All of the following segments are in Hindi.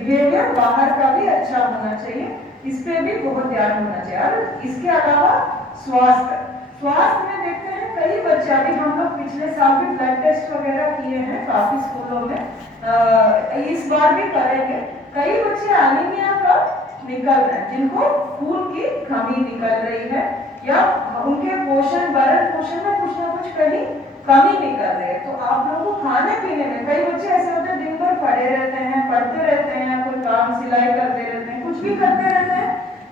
बिहेवियर बाहर का भी अच्छा होना चाहिए, इस पे भी बहुत ध्यान होना चाहिए। और इसके अलावा स्वास्थ्य में देखते हैं कई बच्चे, अभी हम लोग पिछले साल भी ब्लड टेस्ट वगैरह किए हैं काफी स्कूलों में, इस बार भी करेंगे। कई बच्चे एनीमिया का निकल रहे हैं, जिनको खून की कमी निकल रही है या उनके भरण पोषण में कुछ ना कुछ कहीं कमी निकल रही है। तो आप लोगों को खाने पीने में, कई बच्चे ऐसे होते हैं दिन भर पड़े रहते हैं, पढ़ते रहते हैं, कोई काम सिलाई करते रहते हैं, कुछ भी करते रहते हैं,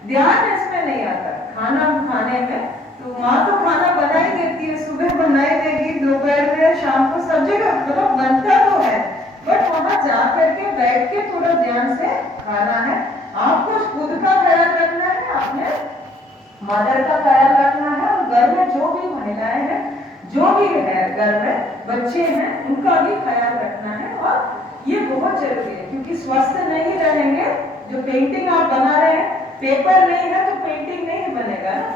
ध्यान इसमें नहीं आता खाना खाने में। तो माँ तो खाना बना ही देती है, सुबह बनाई देगी, दोपहर में, शाम को, सब जगह मतलब बनता तो है, बट वहां जा करके बैठ के थोड़ा ध्यान से खाना है। आपको खुद का ख्याल रखना है, अपने मदर का ख्याल रखना है, और घर में जो भी महिलाएं हैं, जो भी है घर में बच्चे हैं, उनका भी ख्याल रखना है। और ये बहुत जरूरी है, क्योंकि स्वस्थ नहीं रहेंगे, जो पेंटिंग आप बना रहे हैं, पेपर नहीं है तो पेंटिंग नहीं बनेगा ना।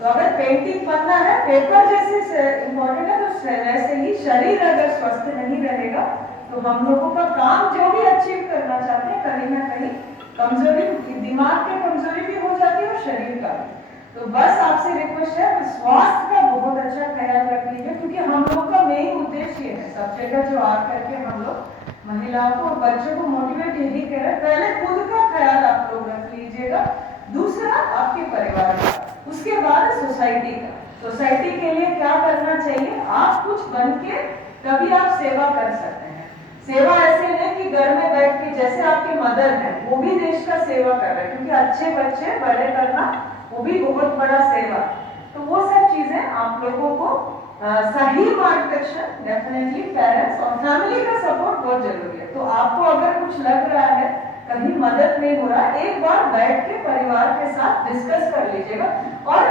तो अगर पेंटिंग बनना है, पेपर जैसे इम्पोर्टेंट है, तो वैसे ही शरीर अगर स्वस्थ नहीं रहेगा तो हम लोगों का काम जो भी अचीव करना चाहते हैं, कहीं ना कहीं कमजोरी, दिमाग की कमजोरी भी हो जाती है और शरीर का भी। तो बस आपसे रिक्वेस्ट है, स्वास्थ्य का बहुत अच्छा ख्याल रख लीजिए, क्योंकि हम लोग का मेन उद्देश्य है सब जगह जो आकर के हम लोग महिलाओं को और बच्चों को मोटिवेट यही कर रहे हैं, पहले खुद का ख्याल आप लोग रख लीजिएगा, दूसरा आपके परिवार का, उसके बाद सोसाइटी का। सोसाइटी के लिए क्या करना चाहिए, आप कुछ बन के तभी आप सेवा कर सकते हैं। सेवा ऐसे नहीं कि घर में बैठ के, जैसे आपके मदर है वो भी देश का सेवा कर रहे हैं, क्योंकि अच्छे बच्चे बड़े करना वो भी बहुत बड़ा सेवा। तो वो सब चीजें आप लोगों को सही मार्गदर्शन, डेफिनेटली पेरेंट्स और फैमिली का सपोर्ट बहुत जरूरी है। तो आपको अगर कुछ लग रहा है कहीं मदद नहीं हो रहा, एक बार बैठ के परिवार के साथ डिस्कस कर लीजिएगा। और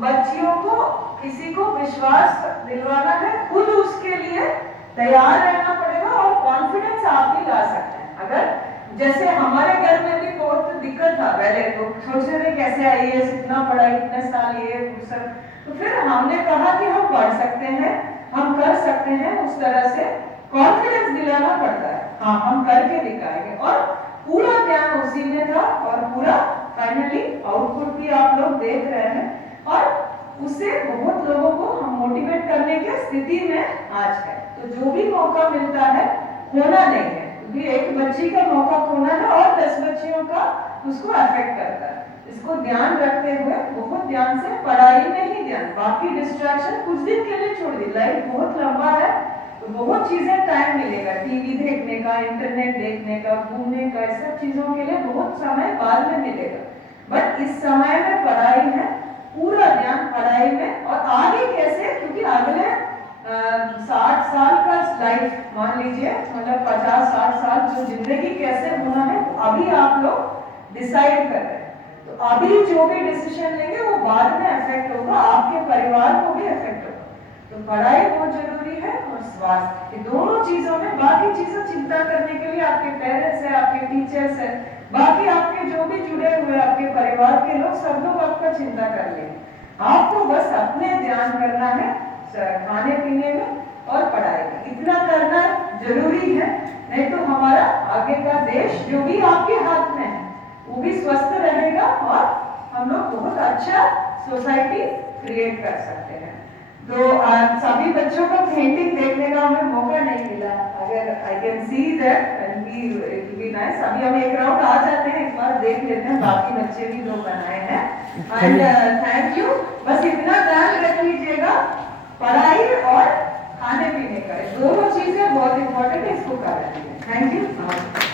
बच्चियों को, किसी को विश्वास दिलवाना है, खुद उसके लिए तैयार रहना पड़ेगा, और कॉन्फिडेंस आप भी ला सकते हैं। अगर जैसे हमारे घर में भी बहुत दिक्कत था, पहले तो सोचते थे कैसे आईएएस, इतना पढ़ाई, इतने साल ये सब, तो फिर हमने कहा कि हम पढ़ सकते हैं, हम कर सकते हैं, उस तरह से कॉन्फिडेंस दिलाना पड़ता है। हाँ, हम करके दिखाएंगे, और पूरा ध्यान उसी में था, और पूरा फाइनली आउटपुट भी आप लोग देख रहे हैं, और उससे बहुत लोगों को हम मोटिवेट करने की स्थिति में आज है। तो जो भी मौका मिलता है, खोना नहीं है, क्योंकि एक बच्ची का मौका खोना है और 10 बच्चियों का उसको अफेक्ट करता है। इसको ध्यान रखते हुए बहुत ध्यान से पढ़ाई में ही ध्यान, बाकी डिस्ट्रैक्शन कुछ दिन के लिए छोड़ दी, लाइफ बहुत लंबा है, तो बहुत चीजें टाइम मिलेगा, टीवी देखने का, इंटरनेट देखने का, घूमने का, सब चीजों के लिए बहुत समय बाद में मिलेगा, बट इस समय में पढ़ाई है, पूरा ध्यान पढ़ाई में। और आगे कैसे, क्योंकि अगले 60 साल का लाइफ मान लीजिए, मतलब 50-60 साल जो जिंदगी कैसे होना है, अभी आप लोग डिसाइड कर रहे हैं। तो अभी जो भी डिसीजन लेंगे वो बाद में अफेक्ट होगा, आपके परिवार को भी अफेक्ट होगा। तो पढ़ाई बहुत जरूरी है, और स्वास्थ्य, दोनों चीजों में, बाकी चीजों चिंता करने के लिए आपके पेरेंट्स है, आपके टीचर्स है, बाकी आपके जो भी जुड़े हुए आपके परिवार के लोग, सब लोग आपका चिंता कर लेंगे। आपको बस अपने ध्यान करना है खाने पीने में और पढ़ाई में, इतना करना जरूरी है, नहीं तो हमारा आगे का देश जो भी आपके हाथ में है वो भी स्वस्थ रहेगा, और हम लोग बहुत अच्छा सोसाइटी क्रिएट कर सकते हैं। तो सभी बच्चों का पेंटिंग देखने का हमें मौका नहीं मिला, अगर I can see that and be nice. अभी हम एक राउंड आ जाते हैं, एक बार देख लेते हैं बाकी बच्चे भी जो बनाए हैं। And thank you. बस इतना ध्यान रख लीजिएगा, पढ़ाई और खाने पीने का, दोनों चीजें बहुत इंपॉर्टेंट है, इसको कर रखिए। Thank you.